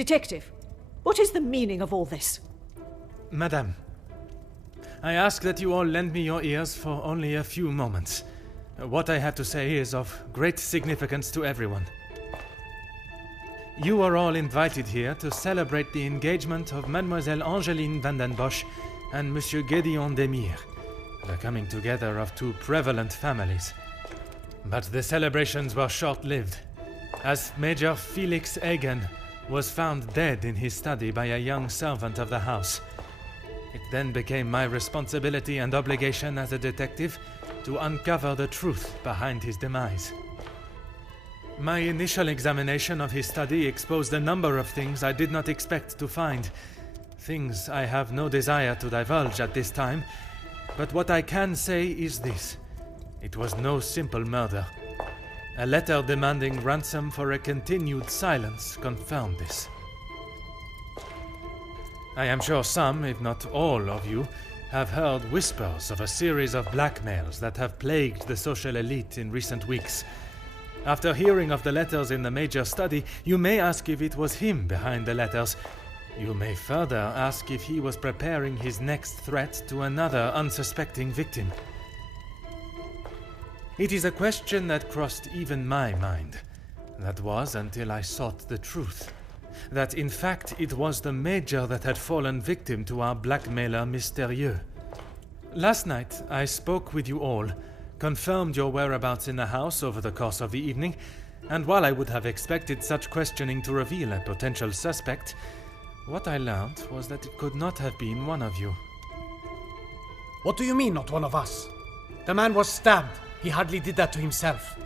Detective, what is the meaning of all this? Madame, I ask that you all lend me your ears for only a few moments. What I have to say is of great significance to everyone. You are all invited here to celebrate the engagement of Mademoiselle Angeline van den Bosch and Monsieur Gédéon Demire, the coming together of two prevalent families. But the celebrations were short-lived, as Major Felix Hagen was found dead in his study by a young servant of the house. It then became my responsibility and obligation as a detective to uncover the truth behind his demise. My initial examination of his study exposed a number of things I did not expect to find. Things I have no desire to divulge at this time, but what I can say is this. It was no simple murder. A letter demanding ransom for a continued silence confirmed this. I am sure some, if not all of you, have heard whispers of a series of blackmails that have plagued the social elite in recent weeks. After hearing of the letters in the Major's study, you may ask if it was him behind the letters. You may further ask if he was preparing his next threat to another unsuspecting victim. It is a question that crossed even my mind. That was until I sought the truth. That in fact it was the Major that had fallen victim to our blackmailer Mystérieux. Last night I spoke with you all, confirmed your whereabouts in the house over the course of the evening, and while I would have expected such questioning to reveal a potential suspect, what I learned was that it could not have been one of you. What do you mean, not one of us? The man was stabbed. He hardly did that to himself.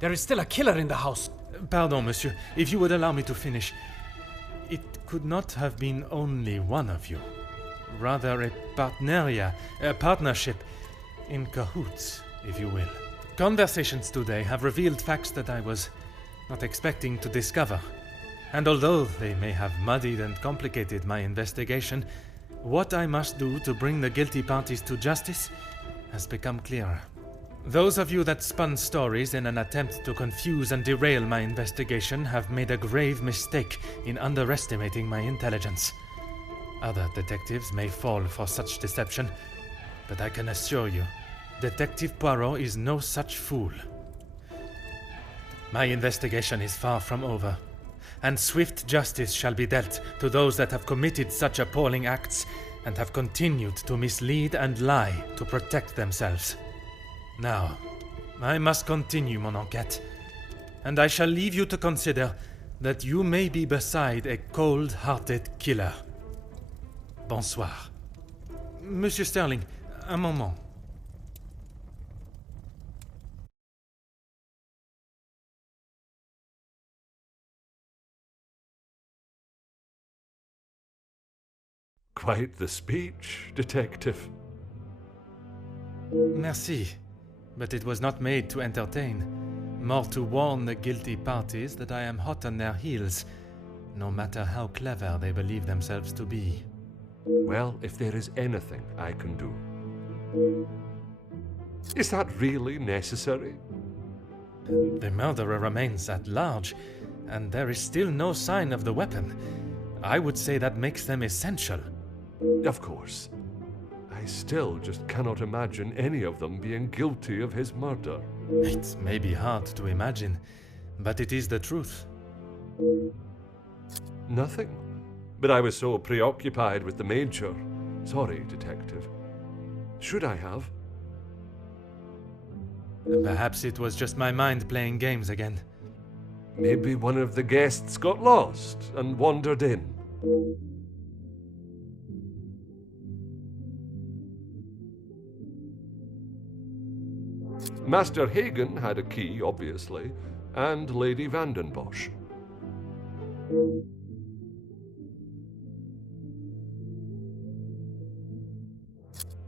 There is still a killer in the house. Pardon, monsieur, if you would allow me to finish. It could not have been only one of you. Rather a partneria, a partnership, in cahoots, if you will. Conversations today have revealed facts that I was not expecting to discover. And although they may have muddied and complicated my investigation, what I must do to bring the guilty parties to justice has become clearer. Those of you that spun stories in an attempt to confuse and derail my investigation have made a grave mistake in underestimating my intelligence. Other detectives may fall for such deception, but I can assure you, Detective Poirot is no such fool. My investigation is far from over, and swift justice shall be dealt to those that have committed such appalling acts and have continued to mislead and lie to protect themselves. Now, I must continue mon enquête, and I shall leave you to consider that you may be beside a cold-hearted killer. Bonsoir. Monsieur Sterling, un moment. Quite the speech, detective. Merci, but it was not made to entertain, more to warn the guilty parties that I am hot on their heels, no matter how clever they believe themselves to be. Well, if there is anything I can do. Is that really necessary? The murderer remains at large, and there is still no sign of the weapon. I would say that makes them essential. Of course. I still just cannot imagine any of them being guilty of his murder. It may be hard to imagine, but it is the truth. Nothing. But I was so preoccupied with the Major. Sorry, detective. Should I have? Perhaps it was just my mind playing games again. Maybe one of the guests got lost and wandered in. Master Hagen had a key, obviously, and Lady Van den Bosch.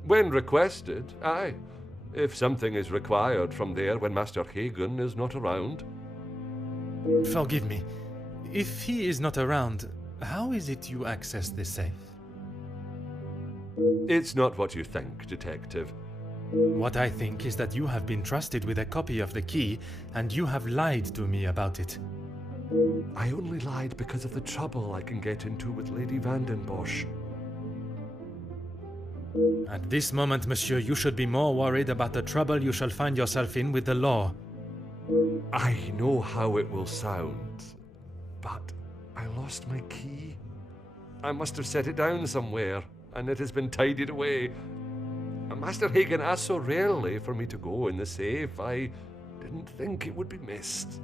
When requested, aye. If something is required from there when Master Hagen is not around. Forgive me. If he is not around, how is it you access this safe? It's not what you think, detective. What I think is that you have been trusted with a copy of the key, and you have lied to me about it. I only lied because of the trouble I can get into with Lady Vanden Bosch. At this moment, monsieur, you should be more worried about the trouble you shall find yourself in with the law. I know how it will sound, but I lost my key. I must have set it down somewhere, and it has been tidied away. And Master Hagen asked so rarely for me to go in the safe, I didn't think it would be missed.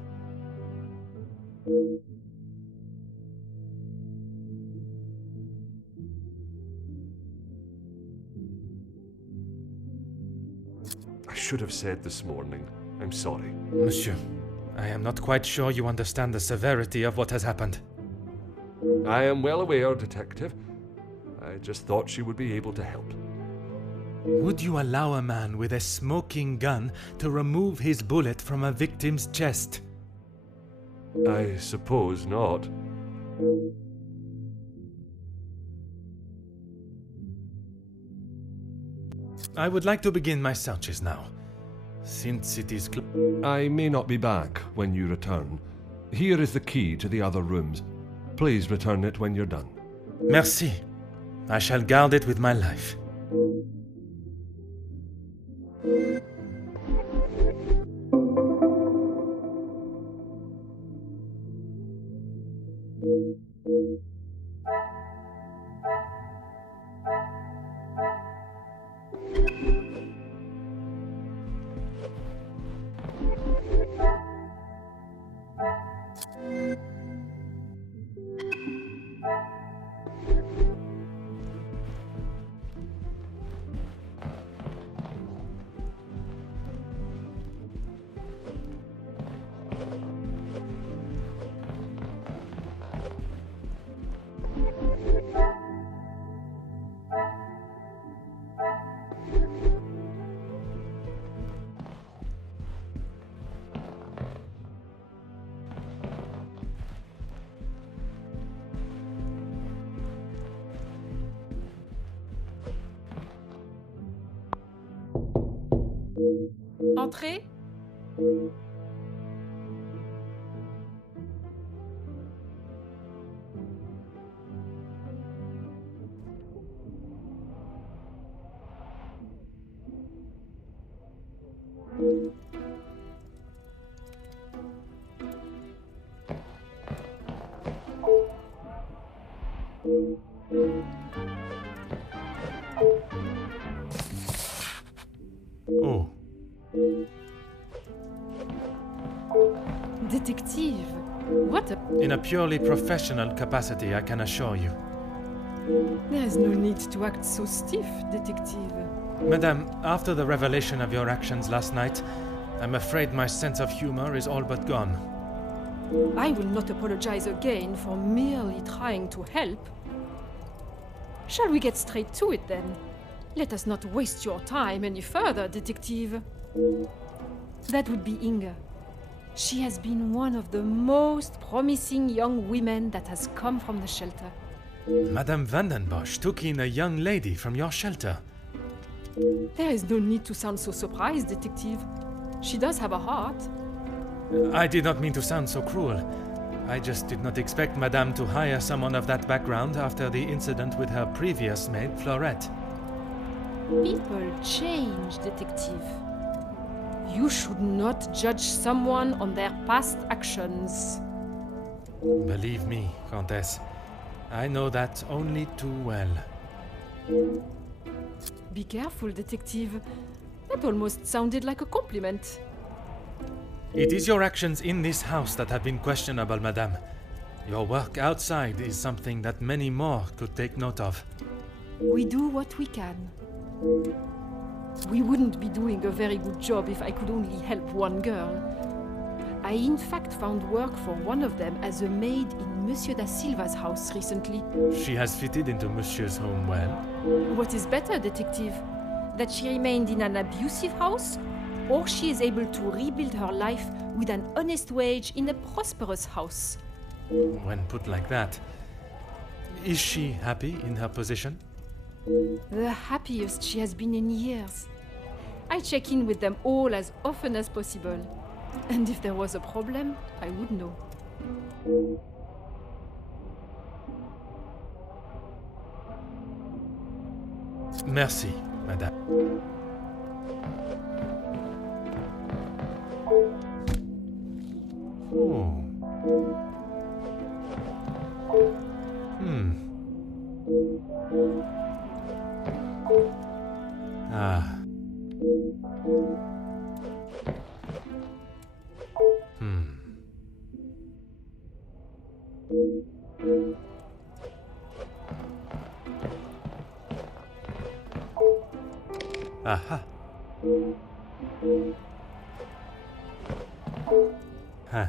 I should have said this morning. I'm sorry. Monsieur, I am not quite sure you understand the severity of what has happened. I am well aware, Detective. I just thought she would be able to help. Would you allow a man with a smoking gun to remove his bullet from a victim's chest? I suppose not. I would like to begin my searches now. Since it is I may not be back when you return. Here is the key to the other rooms. Please return it when you're done. Merci. I shall guard it with my life. Entrez. Oh. Detective, what a... In a purely professional capacity, I can assure you. There is no need to act so stiff, Detective. Madame, after the revelation of your actions last night, I'm afraid my sense of humor is all but gone. I will not apologize again for merely trying to help. Shall we get straight to it then? Let us not waste your time any further, Detective. That would be Inga. She has been one of the most promising young women that has come from the shelter. Madame Vanden Bosch took in a young lady from your shelter. There is no need to sound so surprised, Detective. She does have a heart. I did not mean to sound so cruel. I just did not expect Madame to hire someone of that background after the incident with her previous maid, Florette. People change, Detective. You should not judge someone on their past actions. Believe me, Countess, I know that only too well. Be careful, Detective. That almost sounded like a compliment. It is your actions in this house that have been questionable, Madame. Your work outside is something that many more could take note of. We do what we can. We wouldn't be doing a very good job if I could only help one girl. I in fact found work for one of them as a maid in Monsieur da Silva's house recently. She has fitted into Monsieur's home well. What is better, Detective? That she remained in an abusive house, or she is able to rebuild her life with an honest wage in a prosperous house? When put like that, is she happy in her position? The happiest she has been in years. I check in with them all as often as possible. And if there was a problem, I would know. Merci, madame. Oh. Ah. Aha. Huh.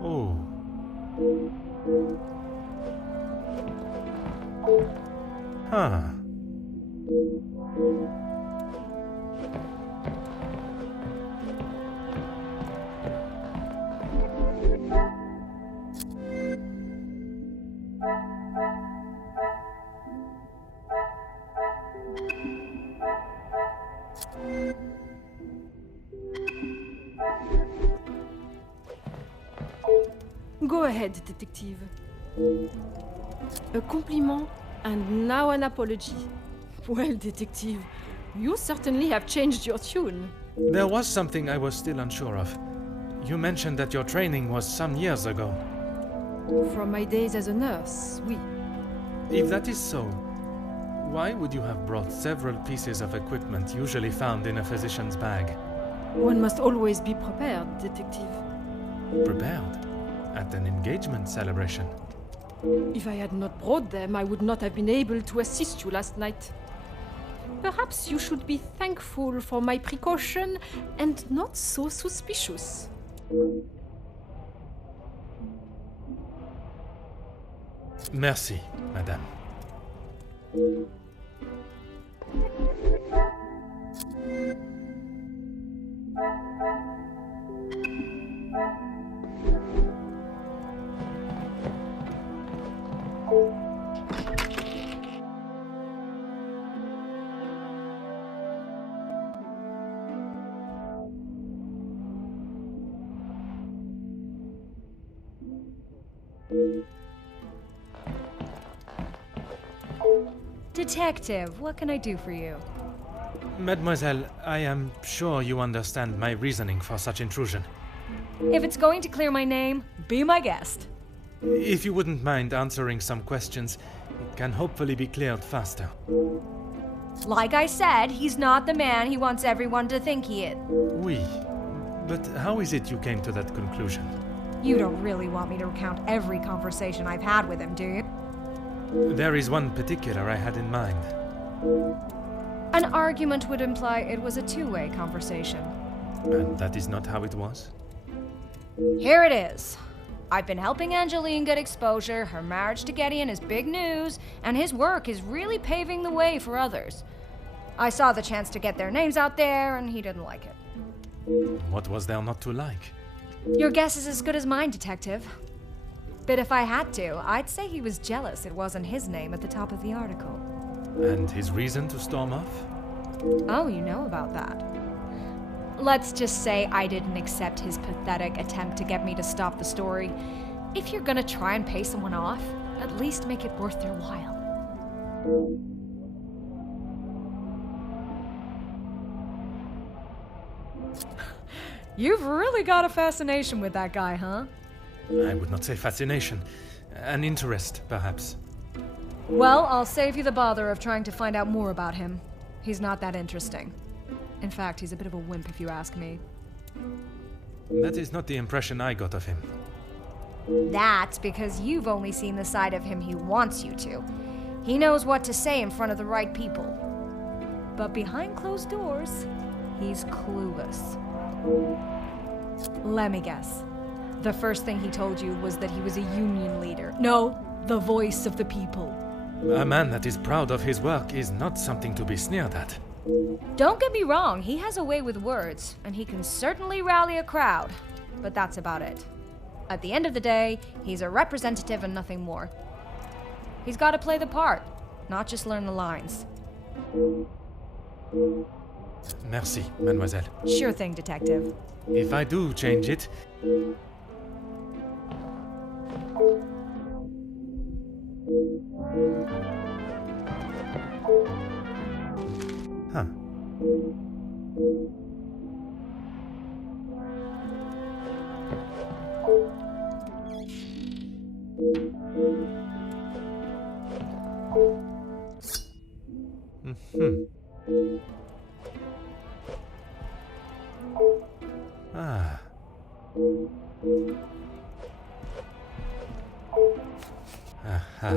Oh. Huh. Go ahead, detective. A compliment and now an apology. Well, detective, you certainly have changed your tune. There was something I was still unsure of. You mentioned that your training was some years ago. From my days as a nurse, oui. If that is so, why would you have brought several pieces of equipment usually found in a physician's bag? One must always be prepared, detective. Prepared? At an engagement celebration? If I had not brought them, I would not have been able to assist you last night. Perhaps you should be thankful for my precaution and not so suspicious. Merci, madame. Detective, what can I do for you? Mademoiselle, I am sure you understand my reasoning for such intrusion. If it's going to clear my name, be my guest. If you wouldn't mind answering some questions, it can hopefully be cleared faster. Like I said, he's not the man he wants everyone to think he is. Oui, but how is it you came to that conclusion? You don't really want me to recount every conversation I've had with him, do you? There is one particular I had in mind. An argument would imply it was a two-way conversation. And that is not how it was? Here it is. I've been helping Angeline get exposure, her marriage to Gideon is big news, and his work is really paving the way for others. I saw the chance to get their names out there, and he didn't like it. What was there not to like? Your guess is as good as mine, Detective. But if I had to, I'd say he was jealous it wasn't his name at the top of the article. And his reason to storm off? Oh, you know about that. Let's just say I didn't accept his pathetic attempt to get me to stop the story. If you're gonna try and pay someone off, at least make it worth their while. You've really got a fascination with that guy, huh? I would not say fascination. An interest, perhaps. Well, I'll save you the bother of trying to find out more about him. He's not that interesting. In fact, he's a bit of a wimp if you ask me. That is not the impression I got of him. That's because you've only seen the side of him he wants you to. He knows what to say in front of the right people. But behind closed doors, he's clueless. Let me guess. The first thing he told you was that he was a union leader. No, the voice of the people. A man that is proud of his work is not something to be sneered at. Don't get me wrong, he has a way with words, and he can certainly rally a crowd. But that's about it. At the end of the day, he's a representative and nothing more. He's got to play the part, not just learn the lines. Merci, mademoiselle. Sure thing, Detective. If I do change it... Huh. Hmm. Ah. Aha.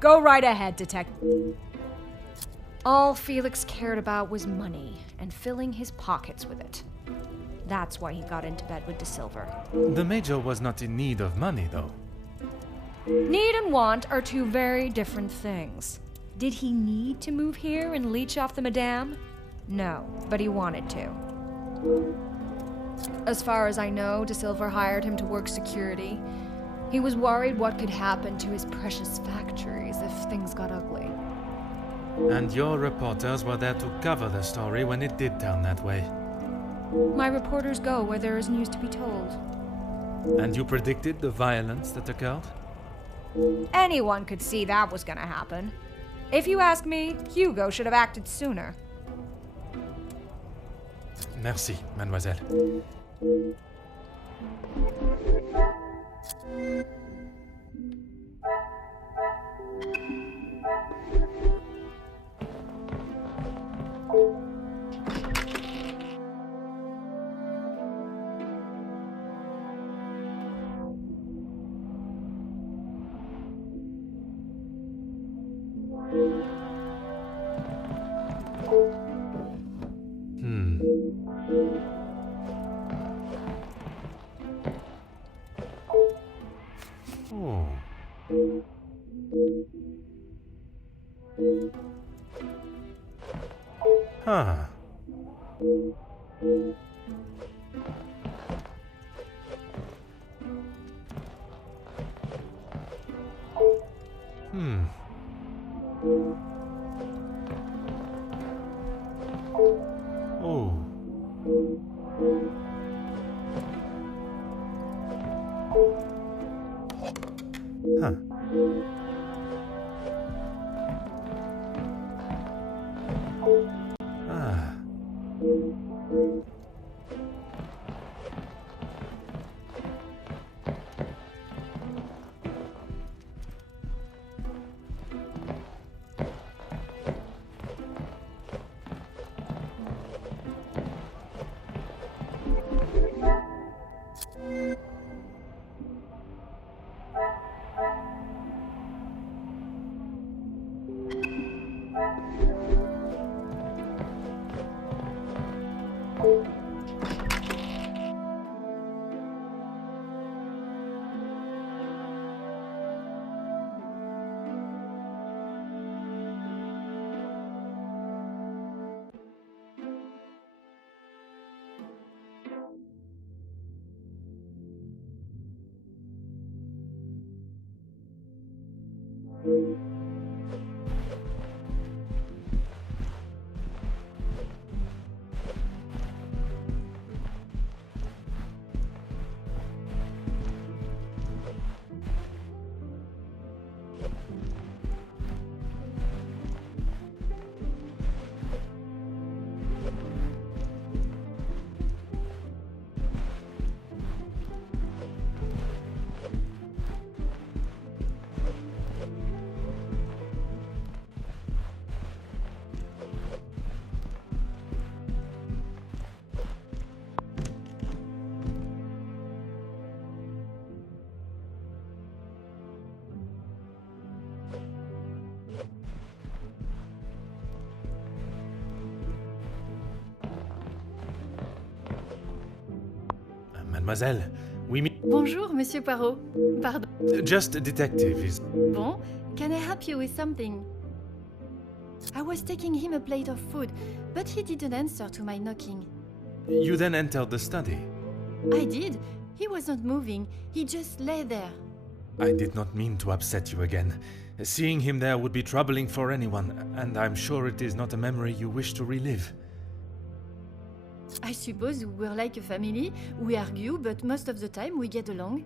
Go right ahead, Detective. All Felix cared about was money and filling his pockets with it. That's why he got into bed with De Silver. The Major was not in need of money, though. Need and want are two very different things. Did he need to move here and leech off the Madame? No, but he wanted to. As far as I know, De Silver hired him to work security. He was worried what could happen to his precious factories if things got ugly. And your reporters were there to cover the story when it did turn that way. My reporters go where there is news to be told. And you predicted the violence that occurred? Anyone could see that was gonna happen. If you ask me, Hugo should have acted sooner. Merci, mademoiselle. Oh. Huh. Hmm. Oh. Huh. Ah. Mademoiselle, we meet... Bonjour, Monsieur Poirot. Pardon. Just a detective is... Bon, can I help you with something? I was taking him a plate of food, but he didn't answer to my knocking. You then entered the study. I did. He wasn't moving. He just lay there. I did not mean to upset you again. Seeing him there would be troubling for anyone, and I'm sure it is not a memory you wish to relive. I suppose we're like a family. We argue, but most of the time we get along.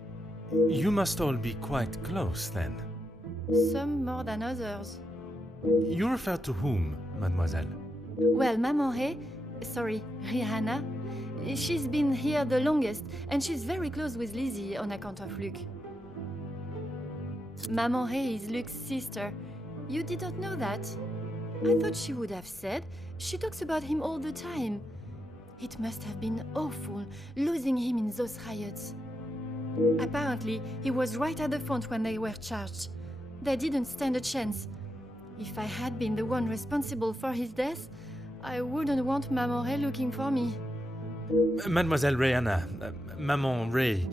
You must all be quite close, then. Some more than others. You refer to whom, mademoiselle? Well, Maman Ray, sorry, Rihanna, she's been here the longest, and she's very close with Lizzie on account of Luke. Maman Ray is Luke's sister. You didn't know that? I thought she would have said. She talks about him all the time. It must have been awful, losing him in those riots. Apparently, he was right at the front when they were charged. They didn't stand a chance. If I had been the one responsible for his death, I wouldn't want Maman Ray looking for me. Mademoiselle Rihanna, Maman Ray,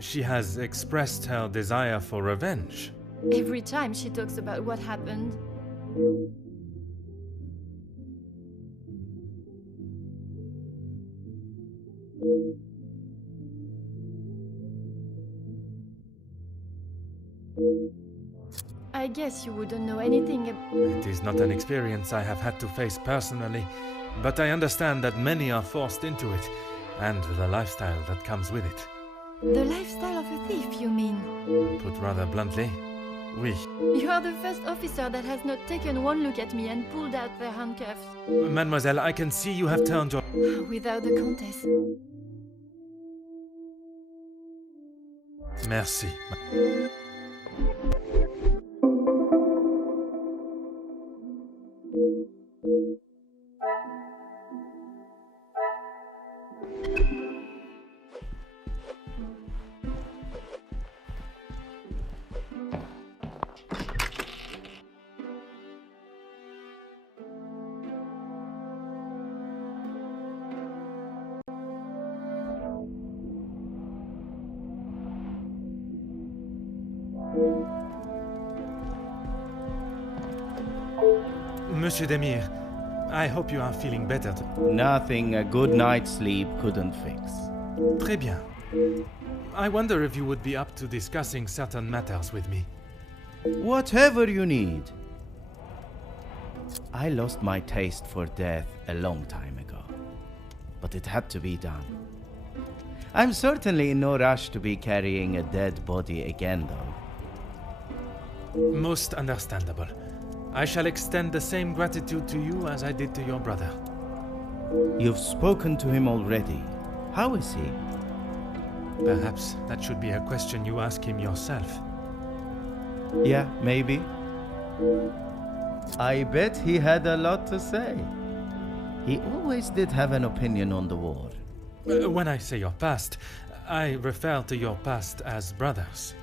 she has expressed her desire for revenge. Every time she talks about what happened. I guess you wouldn't know anything about... It is not an experience I have had to face personally, but I understand that many are forced into it, and the lifestyle that comes with it. The lifestyle of a thief, you mean? Put rather bluntly, oui. You are the first officer that has not taken one look at me and pulled out their handcuffs. Mademoiselle, I can see you have turned your... Without the Countess. Merci. Monsieur Demir, I hope you are feeling better. Nothing a good night's sleep couldn't fix. Très bien. I wonder if you would be up to discussing certain matters with me. Whatever you need. I lost my taste for death a long time ago, but it had to be done. I'm certainly in no rush to be carrying a dead body again, though. Most understandable. I shall extend the same gratitude to you as I did to your brother. You've spoken to him already. How is he? Perhaps that should be a question you ask him yourself. Yeah, maybe. I bet he had a lot to say. He always did have an opinion on the war. When I say your past, I refer to your past as brothers.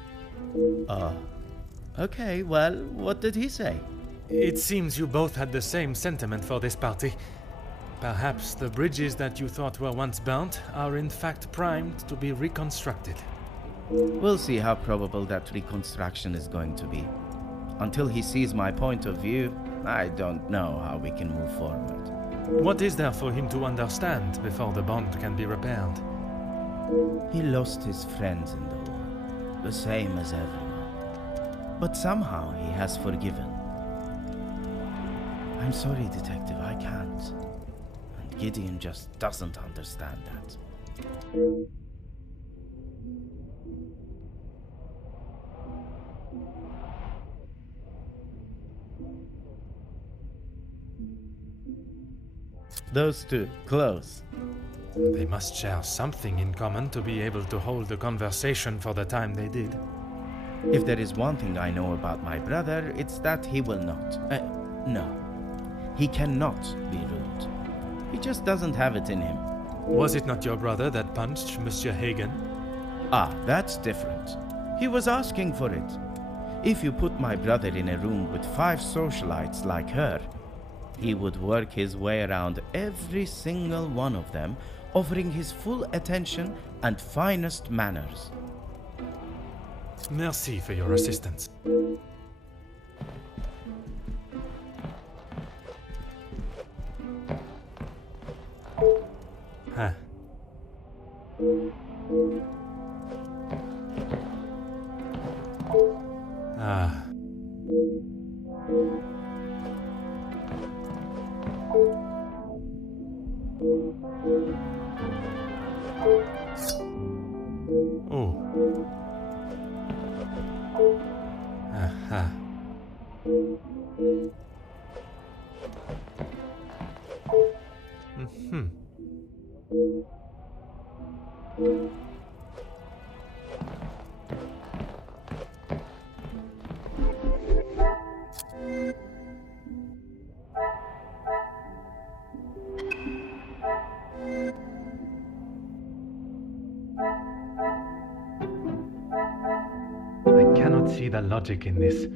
Okay, well, what did he say? It seems you both had the same sentiment for this party. Perhaps the bridges that you thought were once burnt are in fact primed to be reconstructed. We'll see how probable that reconstruction is going to be. Until he sees my point of view, I don't know how we can move forward. What is there for him to understand before the bond can be repaired? He lost his friends in the war, the same as everyone. But somehow he has forgiven. I'm sorry, Detective, I can't. And Gideon just doesn't understand that. Those two, close. They must share something in common to be able to hold a conversation for the time they did. If there is one thing I know about my brother, it's that he will not. No. He cannot be rude. He just doesn't have it in him. Was it not your brother that punched Monsieur Hagen? Ah, that's different. He was asking for it. If you put my brother in a room with 5 socialites like her, he would work his way around every single one of them, offering his full attention and finest manners. Merci for your assistance. Huh. Ah. Oh. Aha. Mm-hmm. I cannot see the logic in this.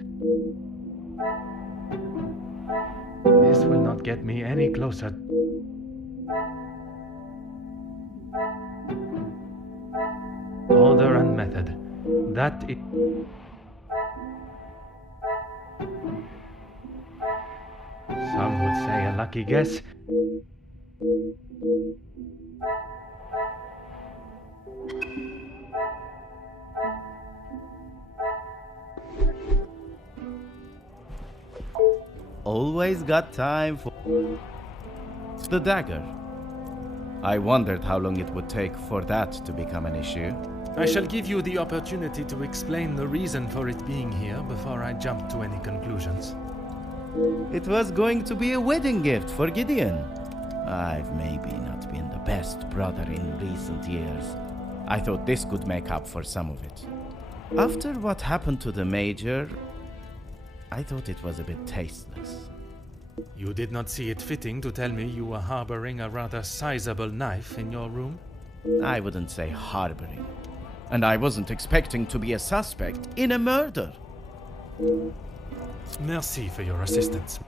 This will not get me any closer. Order and method. That is... Some would say a lucky guess. Always got time for the dagger. I wondered how long it would take for that to become an issue. I shall give you the opportunity to explain the reason for it being here before I jump to any conclusions. It was going to be a wedding gift for Gideon. I've maybe not been the best brother in recent years. I thought this could make up for some of it. After what happened to the Major, I thought it was a bit tasteless. You did not see it fitting to tell me you were harboring a rather sizable knife in your room? I wouldn't say harboring. And I wasn't expecting to be a suspect in a murder. Merci for your assistance.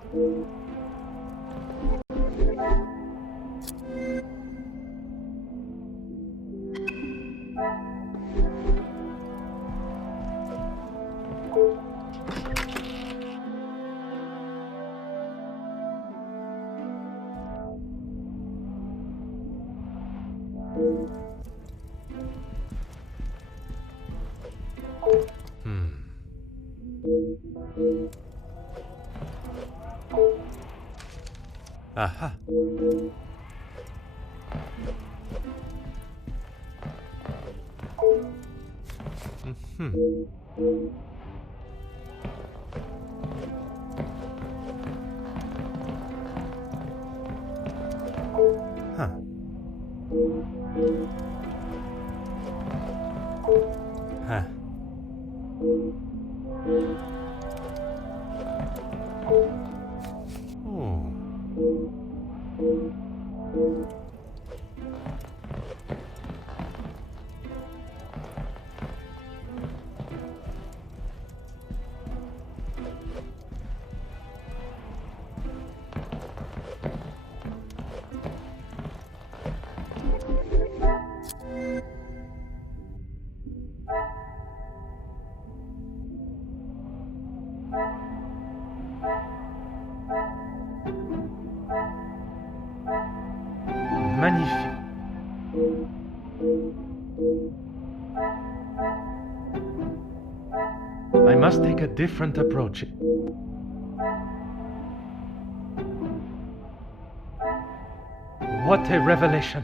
Aha. Huh. Huh. Oh. Magnifique. I must take a different approach. What a revelation.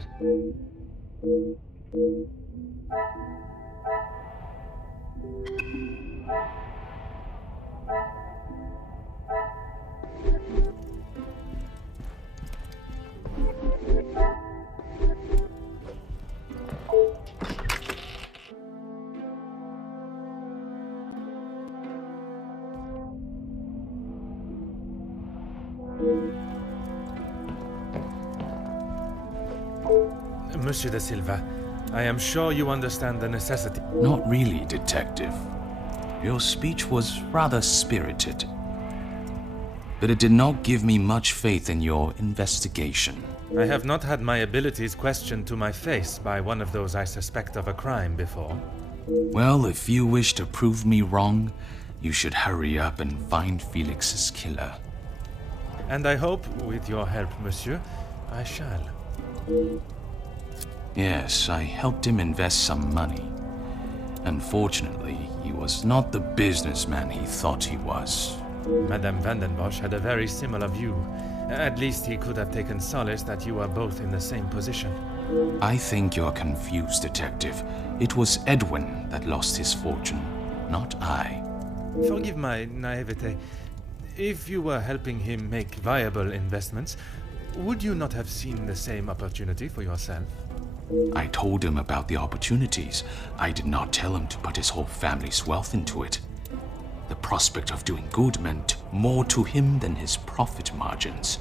Monsieur de Silva, I am sure you understand the necessity. Not really, Detective. Your speech was rather spirited, but it did not give me much faith in your investigation. I have not had my abilities questioned to my face by one of those I suspect of a crime before. Well, if you wish to prove me wrong, you should hurry up and find Felix's killer. And I hope, with your help, monsieur, I shall. Yes, I helped him invest some money. Unfortunately, he was not the businessman he thought he was. Madame van den Bosch had a very similar view. At least he could have taken solace that you are both in the same position. I think you're confused, Detective. It was Edwin that lost his fortune, not I. Forgive my naivete. If you were helping him make viable investments, would you not have seen the same opportunity for yourself? I told him about the opportunities. I did not tell him to put his whole family's wealth into it. The prospect of doing good meant more to him than his profit margins.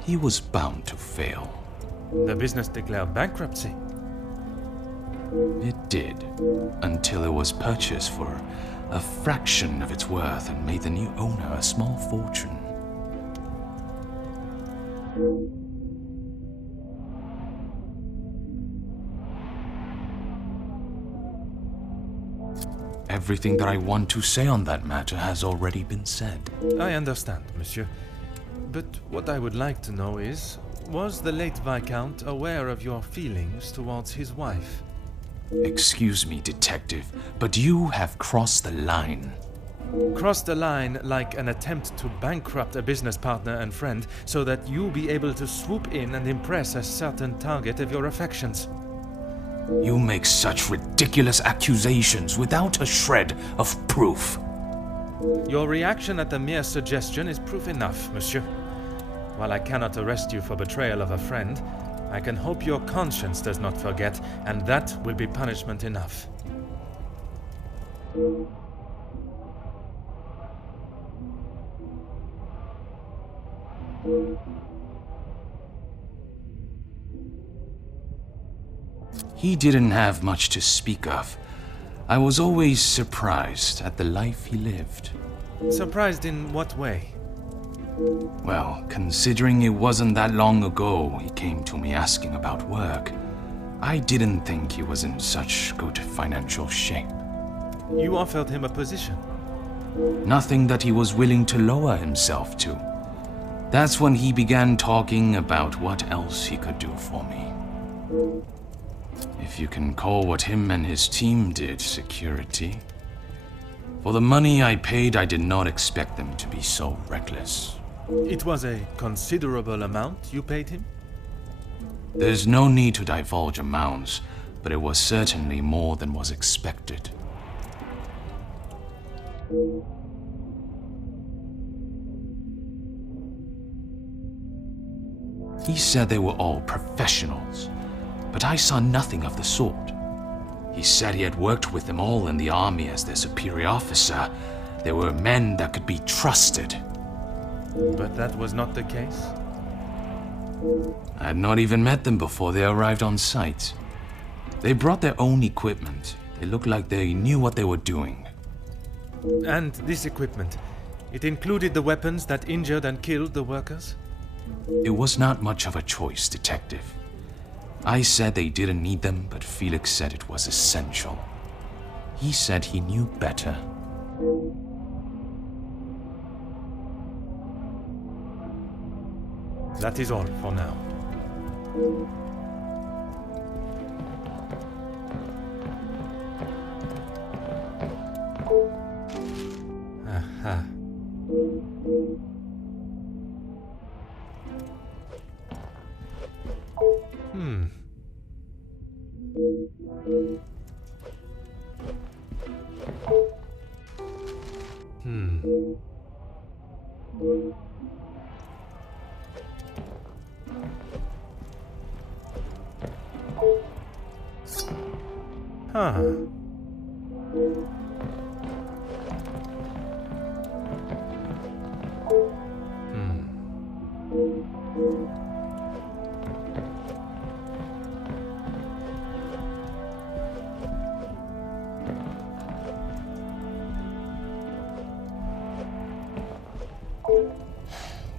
He was bound to fail. The business declared bankruptcy. It did, until it was purchased for a fraction of its worth and made the new owner a small fortune. Everything that I want to say on that matter has already been said. I understand, monsieur. But what I would like to know is, was the late Viscount aware of your feelings towards his wife? Excuse me, Detective, but you have crossed the line. Crossed the line like an attempt to bankrupt a business partner and friend so that you be able to swoop in and impress a certain target of your affections. You make such ridiculous accusations without a shred of proof. Your reaction at the mere suggestion is proof enough, monsieur. While I cannot arrest you for betrayal of a friend, I can hope your conscience does not forget, and that will be punishment enough. He didn't have much to speak of. I was always surprised at the life he lived. Surprised in what way? Well, considering it wasn't that long ago he came to me asking about work, I didn't think he was in such good financial shape. You offered him a position. Nothing that he was willing to lower himself to. That's when he began talking about what else he could do for me. If you can call what him and his team did security. For the money I paid, I did not expect them to be so reckless. It was a considerable amount you paid him? There's no need to divulge amounts, but it was certainly more than was expected. He said they were all professionals, but I saw nothing of the sort. He said he had worked with them all in the army as their superior officer. They were men that could be trusted. But that was not the case? I had not even met them before they arrived on site. They brought their own equipment. They looked like they knew what they were doing. And this equipment, it included the weapons that injured and killed the workers? It was not much of a choice, Detective. I said they didn't need them, but Felix said it was essential. He said he knew better. That is all for now. Aha.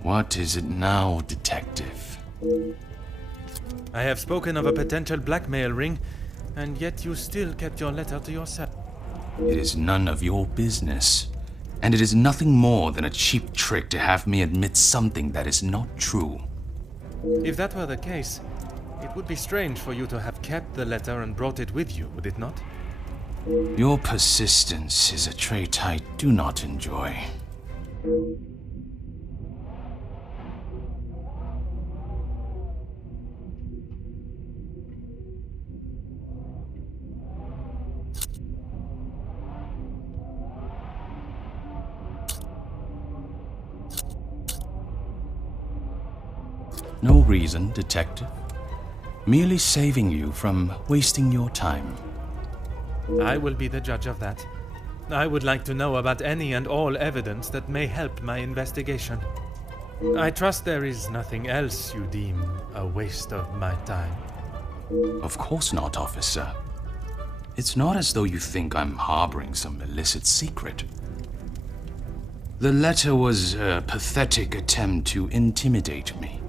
What is it now, Detective? I have spoken of a potential blackmail ring, and yet you still kept your letter to yourself. It is none of your business. And it is nothing more than a cheap trick to have me admit something that is not true. If that were the case, it would be strange for you to have kept the letter and brought it with you, would it not? Your persistence is a trait I do not enjoy. No reason, Detective. Merely saving you from wasting your time. I will be the judge of that. I would like to know about any and all evidence that may help my investigation. I trust there is nothing else you deem a waste of my time. Of course not, officer. It's not as though you think I'm harboring some illicit secret. The letter was a pathetic attempt to intimidate me.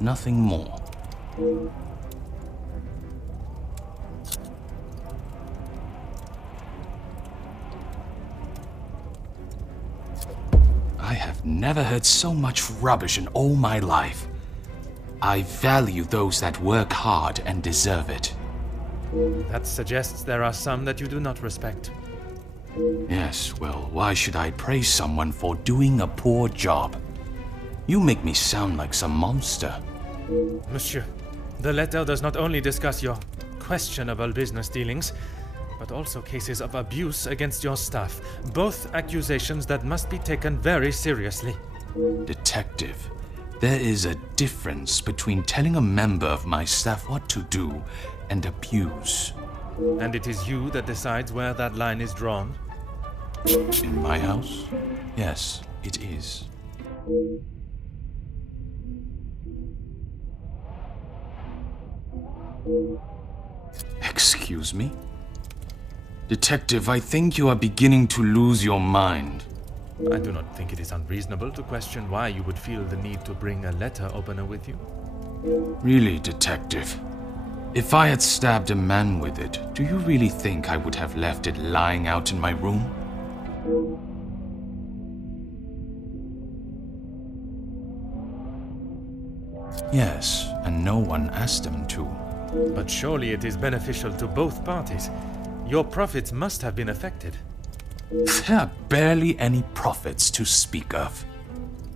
Nothing more. I have never heard so much rubbish in all my life. I value those that work hard and deserve it. That suggests there are some that you do not respect. Yes, well, why should I praise someone for doing a poor job? You make me sound like some monster. Monsieur, the letter does not only discuss your questionable business dealings, but also cases of abuse against your staff. Both accusations that must be taken very seriously. Detective, there is a difference between telling a member of my staff what to do and abuse. And it is you that decides where that line is drawn? In my house? Yes, it is. Excuse me? Detective, I think you are beginning to lose your mind. I do not think it is unreasonable to question why you would feel the need to bring a letter opener with you. Really, Detective? If I had stabbed a man with it, do you really think I would have left it lying out in my room? Yes, and no one asked them to. But surely it is beneficial to both parties. Your profits must have been affected. There are barely any profits to speak of.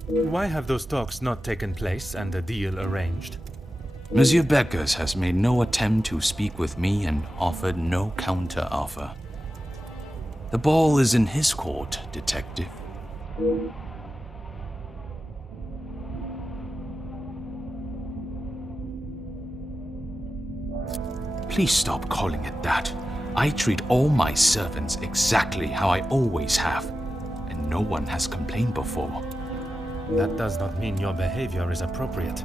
Why have those talks not taken place and a deal arranged? Monsieur Beckers has made no attempt to speak with me and offered no counter-offer. The ball is in his court, Detective. Please stop calling it that. I treat all my servants exactly how I always have, and no one has complained before. That does not mean your behavior is appropriate.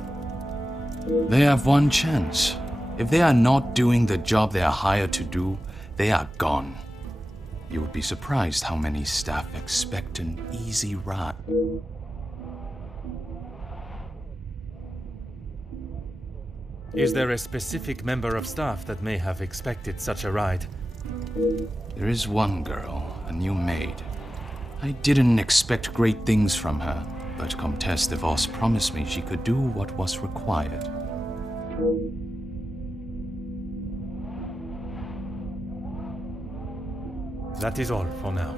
They have one chance. If they are not doing the job they are hired to do, they are gone. You would be surprised how many staff expect an easy ride. Is there a specific member of staff that may have expected such a ride? There is one girl, a new maid. I didn't expect great things from her, but Comtesse de Vos promised me she could do what was required. That is all for now.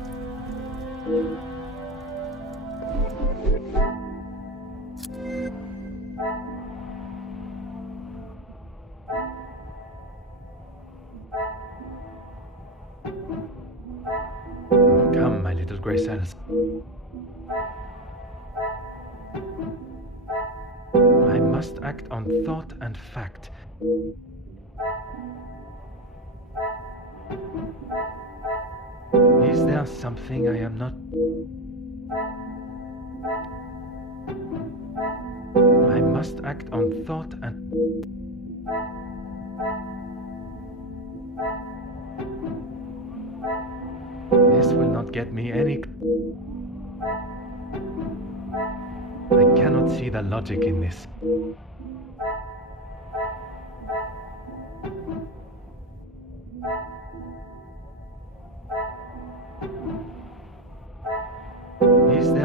Come, my little grey cells. I must act on thought and fact. Is there something I am not? I must act on thought and... This will not get me any... I cannot see the logic in this.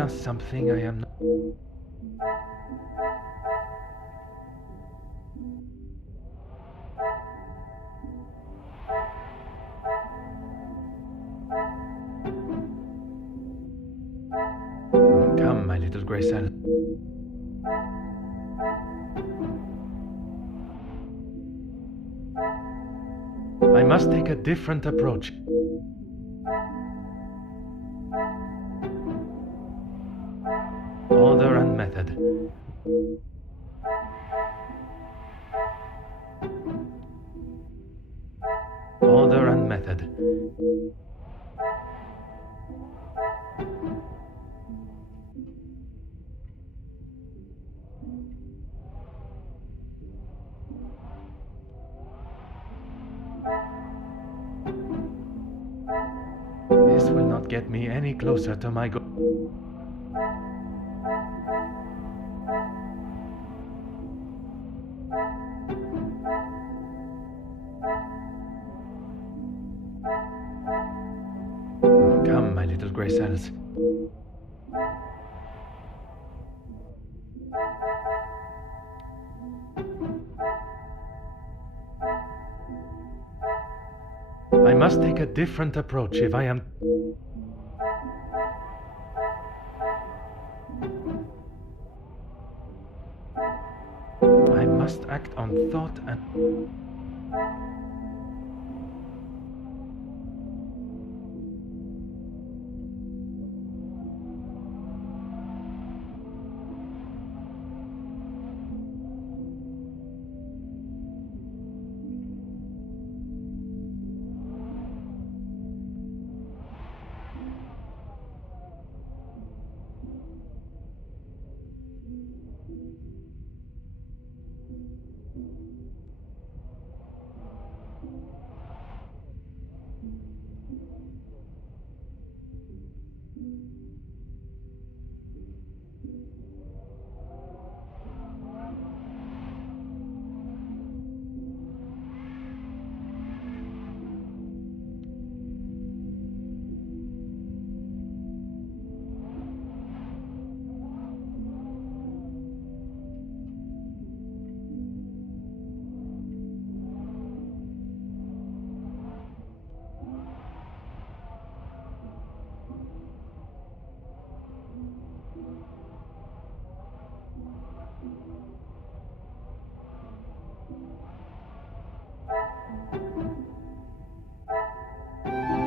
there something I am not? Come, my little grey cell. I must take a different approach. Order and method. Order and method. This will not get me any closer to my goal. Come, my little grey cells. I must take a different approach if I am... I must act on thought and...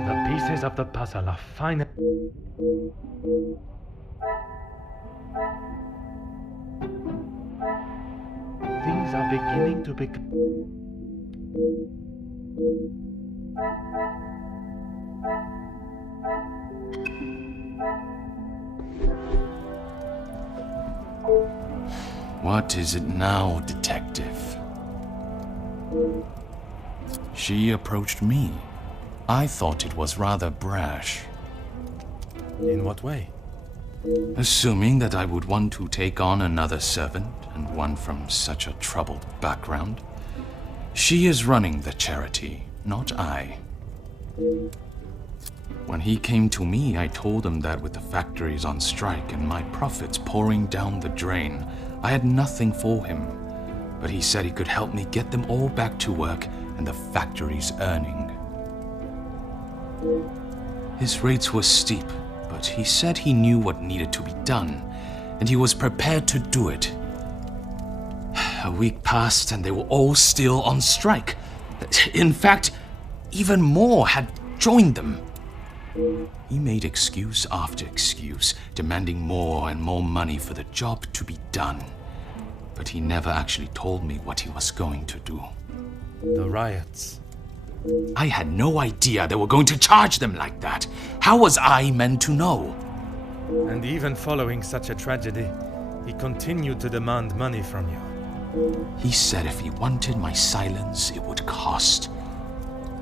The pieces of the puzzle are fine. Things are beginning to become... What is it now, detective? She approached me. I thought it was rather brash. In what way? Assuming that I would want to take on another servant, and one from such a troubled background. She is running the charity, not I. When he came to me, I told him that with the factories on strike and my profits pouring down the drain, I had nothing for him. But he said he could help me get them all back to work and the factories earning. His rates were steep, but he said he knew what needed to be done, and he was prepared to do it. A week passed and they were all still on strike. In fact, even more had joined them. He made excuse after excuse, demanding more and more money for the job to be done. But he never actually told me what he was going to do. The riots. I had no idea they were going to charge them like that. How was I meant to know? And even following such a tragedy, he continued to demand money from you. He said if he wanted my silence, it would cost.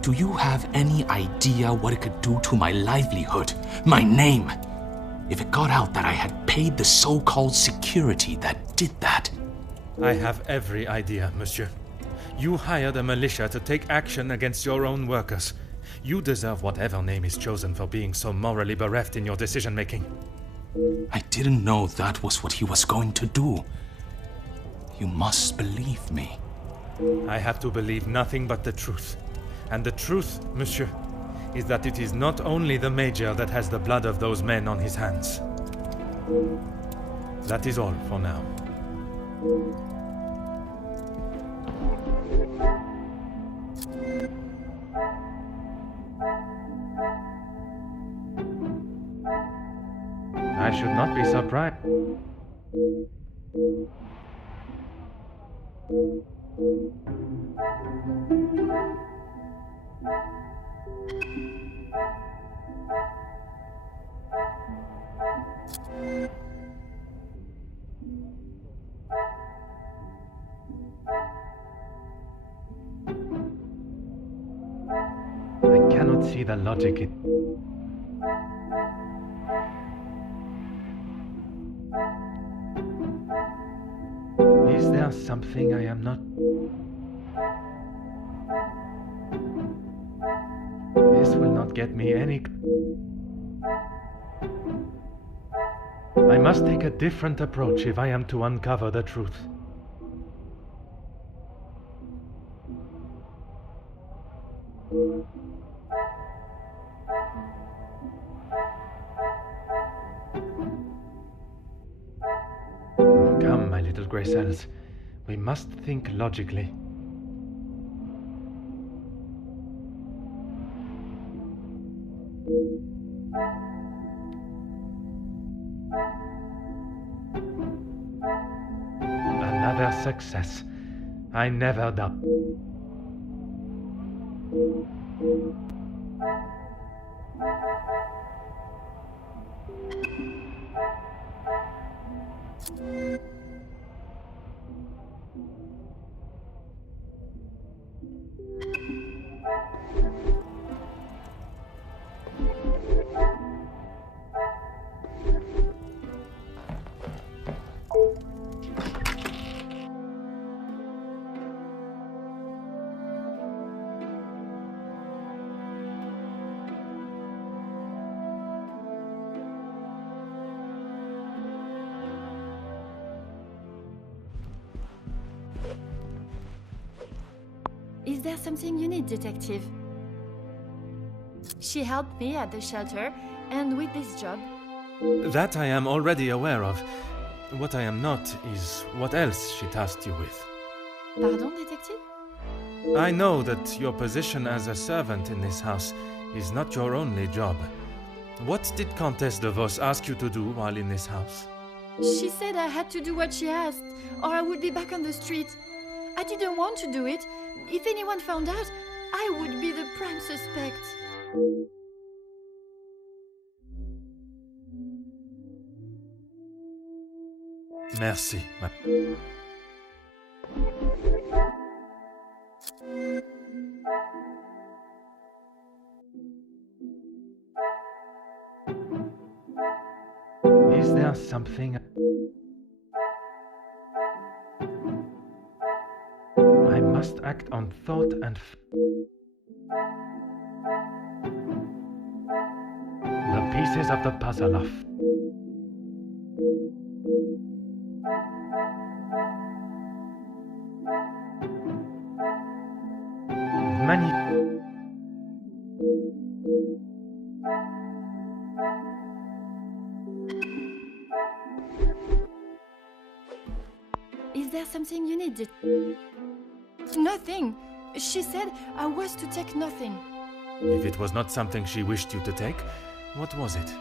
Do you have any idea what it could do to my livelihood, my name? If it got out that I had paid the so-called security that did that. I have every idea, monsieur. You hired a militia to take action against your own workers. You deserve whatever name is chosen for being so morally bereft in your decision-making. I didn't know that was what he was going to do. You must believe me. I have to believe nothing but the truth. And the truth, monsieur, is that it is not only the Major that has the blood of those men on his hands. That is all for now. I should not be surprised. I cannot see the logic in... Is there something I am not... This will not get me any... I must take a different approach if I am to uncover the truth. Come, my little grey cells. We must think logically. Another success. I never doubt. Is there something you need, Detective? She helped me at the shelter, and with this job. That I am already aware of. What I am not is what else she tasked you with. Pardon, Detective? I know that your position as a servant in this house is not your only job. What did Countess de Vos ask you to do while in this house? She said I had to do what she asked, or I would be back on the street. I didn't want to do it. If anyone found out, I would be the prime suspect. Merci. Is there something... I must act on thought and... The pieces of the puzzle of... Many... Is there something you need? Nothing. She said I was to take nothing. If it was not something she wished you to take, what was it?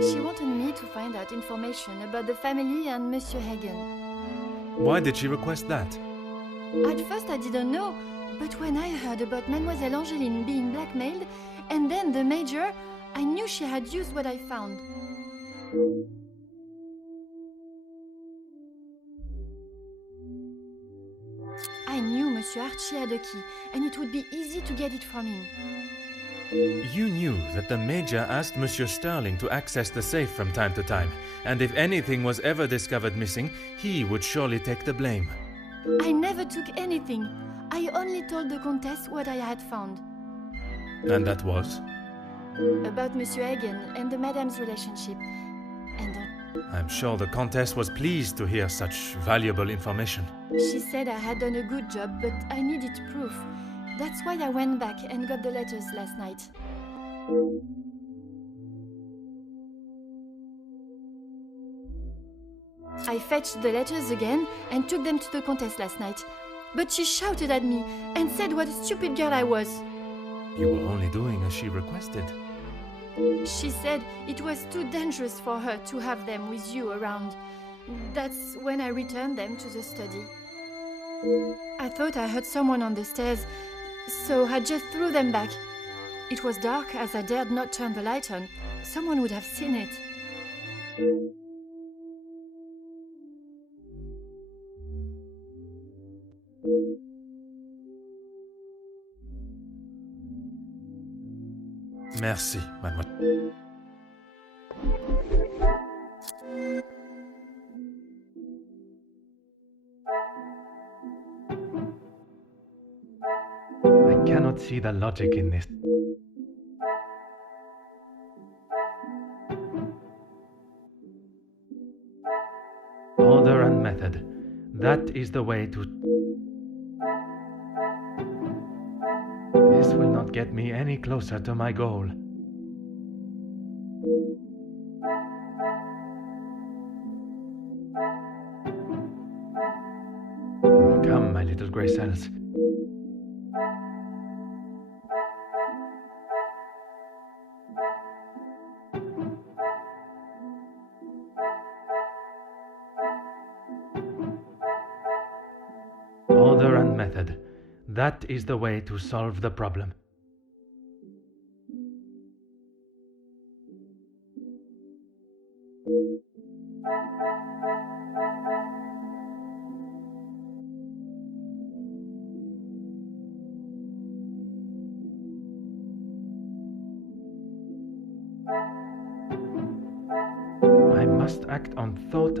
She wanted me to find out information about the family and Monsieur Hagen. Why did she request that? At first I didn't know, but when I heard about Mademoiselle Angeline being blackmailed, and then the Major, I knew she had used what I found. I knew Monsieur Archie had a key, and it would be easy to get it from him. You knew that the Major asked Monsieur Sterling to access the safe from time to time, and if anything was ever discovered missing, he would surely take the blame. I never took anything. I only told the Countess what I had found. And that was? About Monsieur Hagen and the Madame's relationship. And I'm sure the Countess was pleased to hear such valuable information. She said I had done a good job, but I needed proof. That's why I went back and got the letters last night. I fetched the letters again and took them to the Countess last night. But she shouted at me and said what a stupid girl I was. You were only doing as she requested. She said it was too dangerous for her to have them with you around. That's when I returned them to the study. I thought I heard someone on the stairs, so I just threw them back. It was dark as I dared not turn the light on. Someone would have seen it. Merci, mademoiselle. I cannot see the logic in this. Order and method. That is the way to... This will not get me any closer to my goal. Come, my little grey cells. Order and method. That is the way to solve the problem. I must act on thought.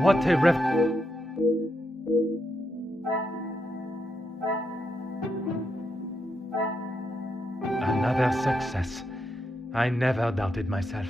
What a Another success. I never doubted myself.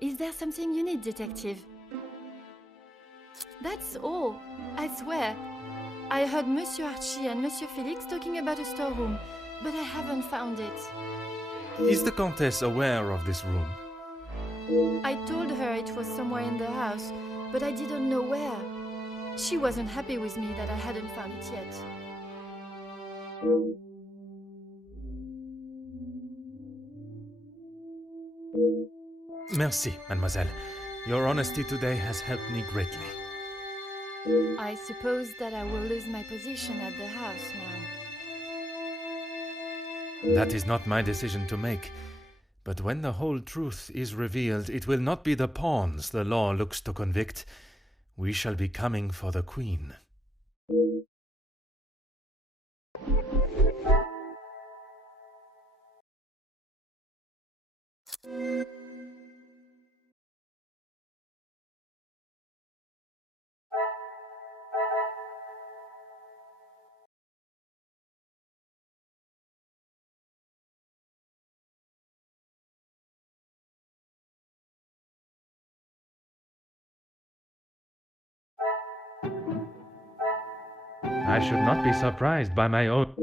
Is there something you need, detective? That's all, I swear. I heard Monsieur Archie and Monsieur Felix talking about a storeroom, but I haven't found it. Is the Countess aware of this room? I told her it was somewhere in the house, but I didn't know where. She wasn't happy with me that I hadn't found it yet. Merci, mademoiselle. Your honesty today has helped me greatly. I suppose that I will lose my position at the house now. That is not my decision to make. But when the whole truth is revealed, it will not be the pawns the law looks to convict. We shall be coming for the Queen. I should not be surprised by my own...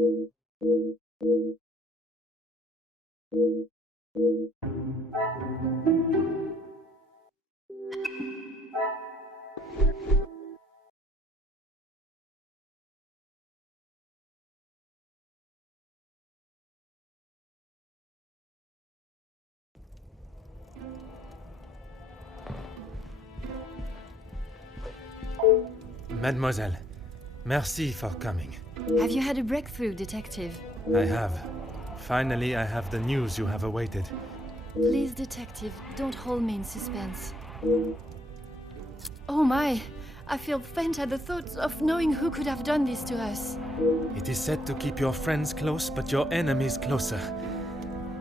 Mademoiselle, merci for coming. Have you had a breakthrough, Detective? I have. Finally, I have the news you have awaited. Please, Detective, don't hold me in suspense. Oh my! I feel faint at the thought of knowing who could have done this to us. It is said to keep your friends close, but your enemies closer.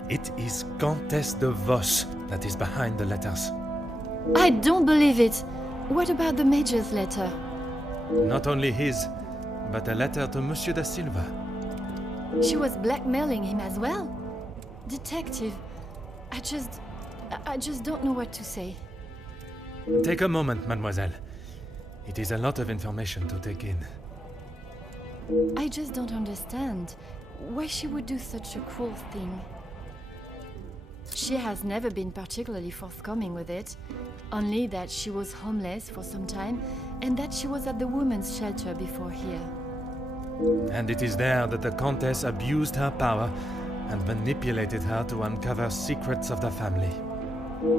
It is Countess de Vos that is behind the letters. I don't believe it! What about the Major's letter? Not only his, but a letter to Monsieur da Silva. She was blackmailing him as well? Detective, I just don't know what to say. Take a moment, mademoiselle. It is a lot of information to take in. I just don't understand why she would do such a cruel thing. She has never been particularly forthcoming with it, only that she was homeless for some time and that she was at the women's shelter before here. And it is there that the Countess abused her power and manipulated her to uncover secrets of the family.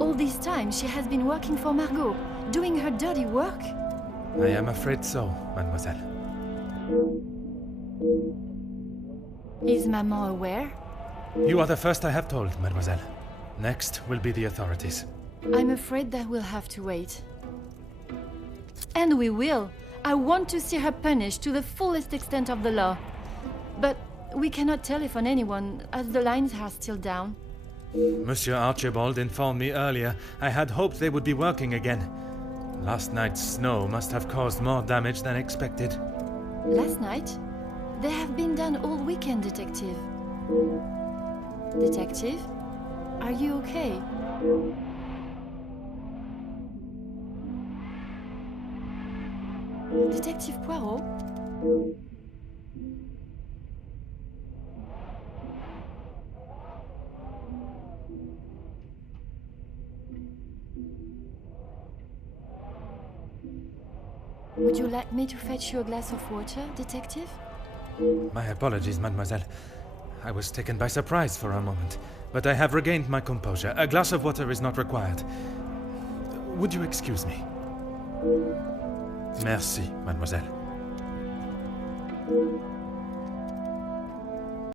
All this time she has been working for Margot, doing her dirty work? I am afraid so, mademoiselle. Is Maman aware? You are the first I have told, mademoiselle. Next will be the authorities. I'm afraid that we'll have to wait. And we will. I want to see her punished to the fullest extent of the law. But we cannot telephone anyone, as the lines are still down. Monsieur Archibald informed me earlier. I had hoped they would be working again. Last night's snow must have caused more damage than expected. Last night? They have been done all weekend, Detective. Detective? Are you okay? Detective Poirot? Would you like me to fetch you a glass of water, Detective? My apologies, mademoiselle. I was taken by surprise for a moment, but I have regained my composure. A glass of water is not required. Would you excuse me? Merci, mademoiselle.